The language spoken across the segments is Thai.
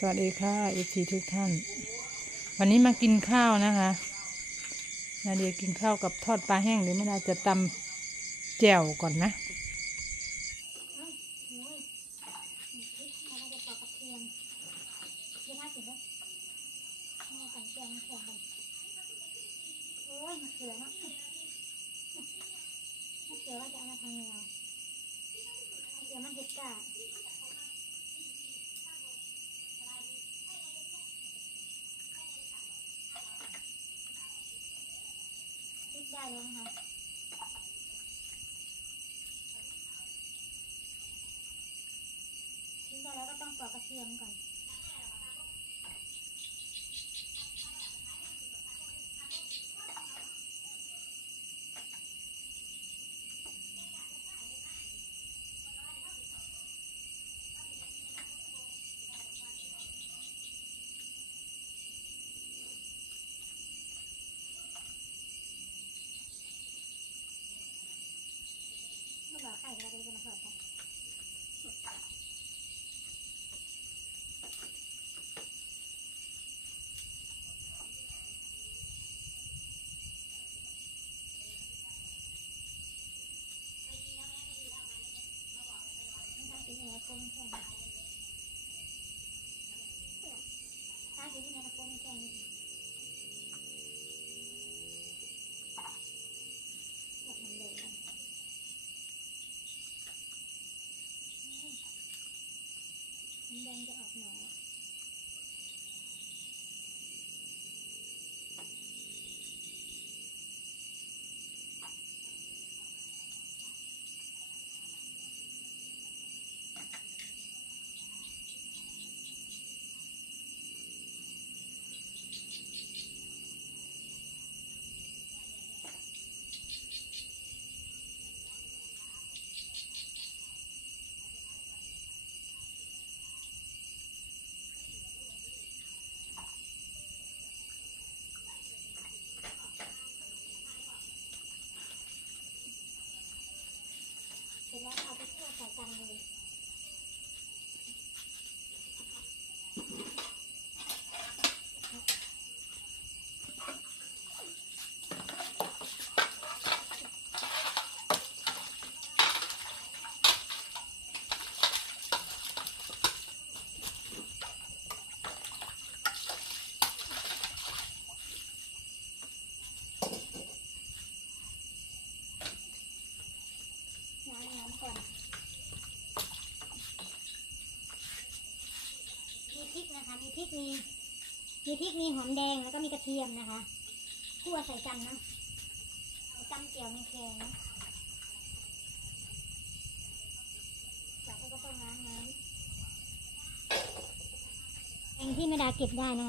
สวัสดีค่ะเอฟซีทุกท่าน วันนี้มากินข้าวนะคะนาเดียกินข้าวกับทอดปลาแห้งเดี๋ยวไม่นาจะตำแจ่วก่อนนะเดี๋ยวมันเขือเนาะมะเขือว่าจะเอามาทำแนวมะเขือมันเห็ดกาพริก ได้เลยนะคะทิ้งได้แล้วก็ต้องปอกกระเทียมก่อน ไม่บอกใครเราจะมาทอดกัน ถ้ากินในกลมแข็งถ้ากินในกลมแข็งแบบมันเลยมันแดงจะออกหน่อยเสร็จแล้วเอาไปคั่วใส่กันเลย ล้างน้ำก่อน มีพริกนะคะ มีพริ กมีมีพริกมีหอมแดงแล้วก็มีกระเทียมนะคะคั่วใส่กันนะจำเจียวแมงแคงนะจากนั้นก็ต้องล้างน้ำแองที่ไม่ดาเก็บได้นะ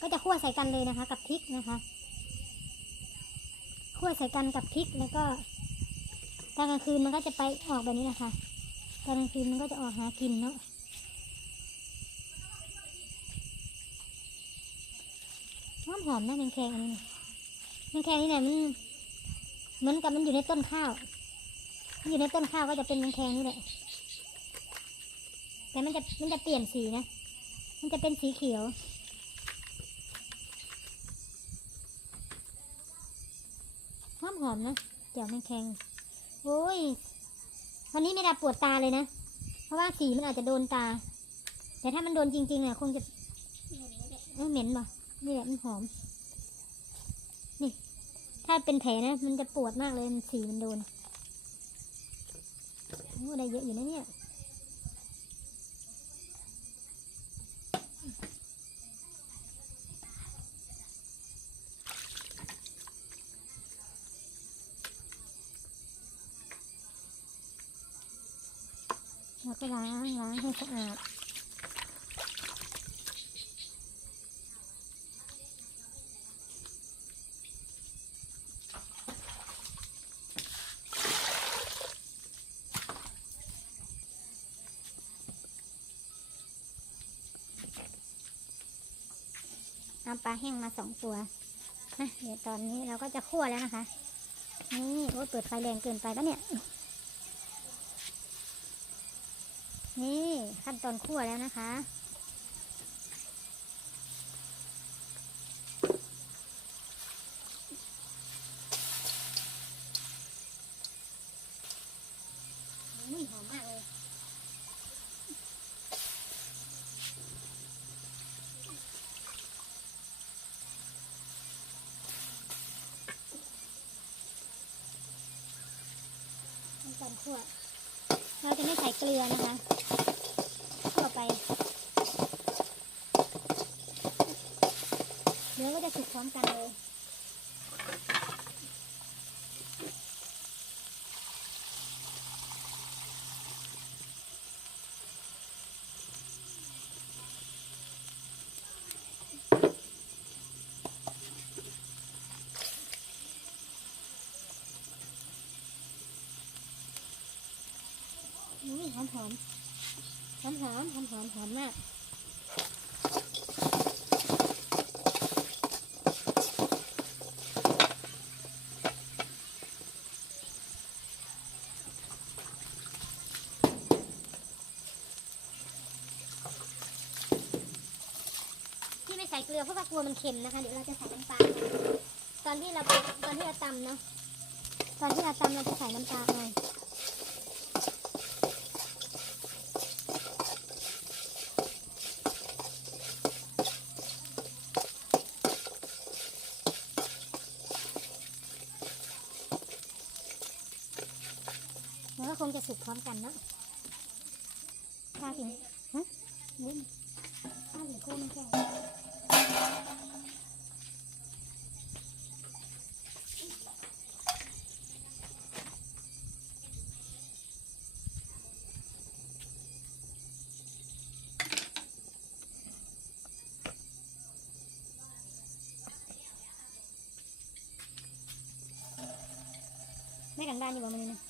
ก็จะคั่วใส่กันเลยนะคะ กับพริกนะคะคั่วใส่กันกับพริกแล้วก็ตอนกลางคืนมันก็จะไปออกแบบนี้นะคะตอนกลางคืนมันก็จะออกหากินเนาะ หอมหอมๆนะแมงแคงอันนี้แมงแคงนี่เนี่มันเหมือนกับมันอยู่ในต้นข้าวอยู่ในต้นข้าวก็จะเป็นแมงแคงนี่แหละแต่มันจะมันจะเปลี่ยนสีนะ มันจะเป็นสีเขียว หอมหอมนะเจียวแมงแคงโอ้ยวันนี้ไม่ได้ปวดตาเลยนะ เพราะว่าสีมันอาจจะโดนตา แต่ถ้ามันโดนจริงๆเนี่ยคงจะเหม็นป่ะ นี่แหละมันหอม นี่ ถ้าเป็นแผลนะ มันจะปวดมากเลย มันสีมันโดนโอ้ได้เยอะอยู่นะเนี่ยแล้วก็ล้างล้างให้สะอาด เอาปลาแห้งมาสองตัวนะเดี๋ยวตอนนี้เราก็จะคั่วแล้วนะคะ นี่โอ้เปิดไฟแรงเกินไปแล้วเนี่ย นี่ขั้นตอนคั่วแล้วนะคะ อนคั่วเราจะไม่ใส่เกลือนะคะคั่วไปเนื้อก็จะสุกพร้อมกันเลย อุ้ยหอมหอมหอมหอมหอมหอมหอมมากที่ไม่ใส่เกลือเพราะว่ากลัวมันเค็มนะคะเดี๋ยวเราจะใส่น้ำปลาตอนที่เราตอนที่เราตำเนาะตอนที่เราตำเราจะใส่น้ำปลาหน่ อยแล้วก็คงจะสุกพร้อมกันเนาะข้าวถึงฮะลืมข้าวถึงกุ้งแค่แม่กันบ้านอยู่บ่มันนี่นะ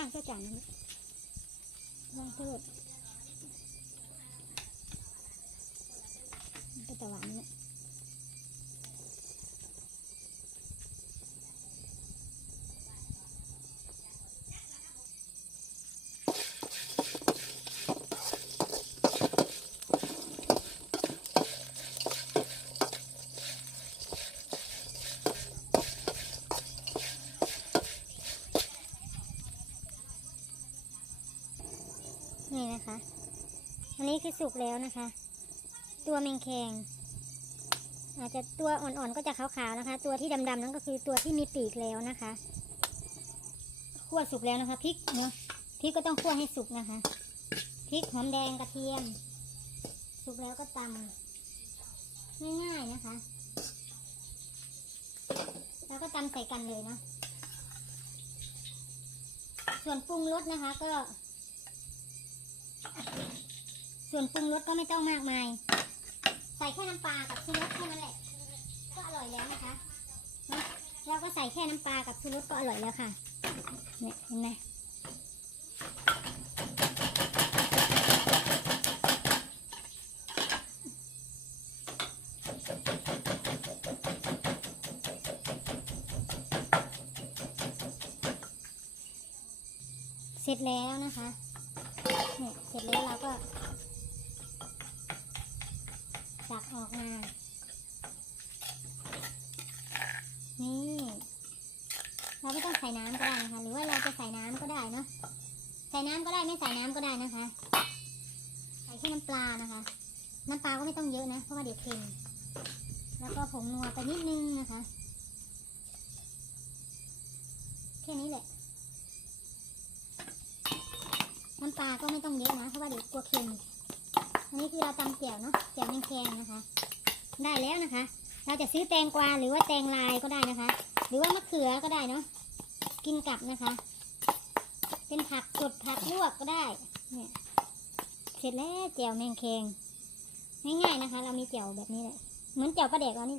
ว่างเจ้าจานนี้ว่างเถิดก็แต่หวานเนี่ย นี่นะคะ อันนี้คือสุกแล้วนะคะ ตัวแมงแคงอาจจะตัวอ่อนๆก็จะขาวๆนะคะ ตัวที่ดำๆนั่นก็คือตัวที่มีปีกแล้วนะคะคั่วสุกแล้วนะคะพริกเนาะพริกก็ต้องคั่วให้สุกนะคะพริกหอมแดงกระเทียม สุกแล้วก็ตำง่ายๆนะคะ แล้วก็ตำใส่กันเลยเนาะส่วนปรุงรสนะคะ ก็ ส่วนปรุงรสก็ไม่ต้องมากมาย ใส่แค่น้ำปลากับชูรสแค่นั้นแหละ ก็อร่อยแล้วนะคะเราก็ใส่แค่น้ำปลากับชูรสก็อร่อยแล้วค่ะ เนี่ยเห็นไหมเสร็จแล้วนะคะ เนี่ยเสร็จแล้วเราก็ตักออกมา นี่ เราไม่ต้องใส่น้ำก็ได้นะคะ หรือว่าเราจะใส่น้ำก็ได้เนาะ ใส่น้ำก็ได้ไม่ใส่น้ำก็ได้นะคะ ใส่แค่น้ำปลานะคะ น้ำปลาก็ไม่ต้องเยอะนะ เพราะว่าเดี๋ยวเค็ม แล้วก็ผงนัวไปนิดนึงนะคะ แค่นี้แหละ น้ำปลาก็ไม่ต้องเยอะนะเพราะว่าเดี๋ยวกลัวเค็มอันนี้คือเราตำแจ่วเนาะแจ่วแมงแคงนะคะ ได้แล้วนะคะ เราจะซื้อแตงกวาหรือว่าแตงลายก็ได้นะคะ หรือว่ามะเขือก็ได้เนาะกินกับนะคะ เป็นผักสดผักลวกก็ได้เนี่ยเสร็จแล้วแจ่วแมงแคงง่ายๆนะคะ เรามีแจ่วแบบนี้แหละเหมือนแจ่วปลาแดกเรานี่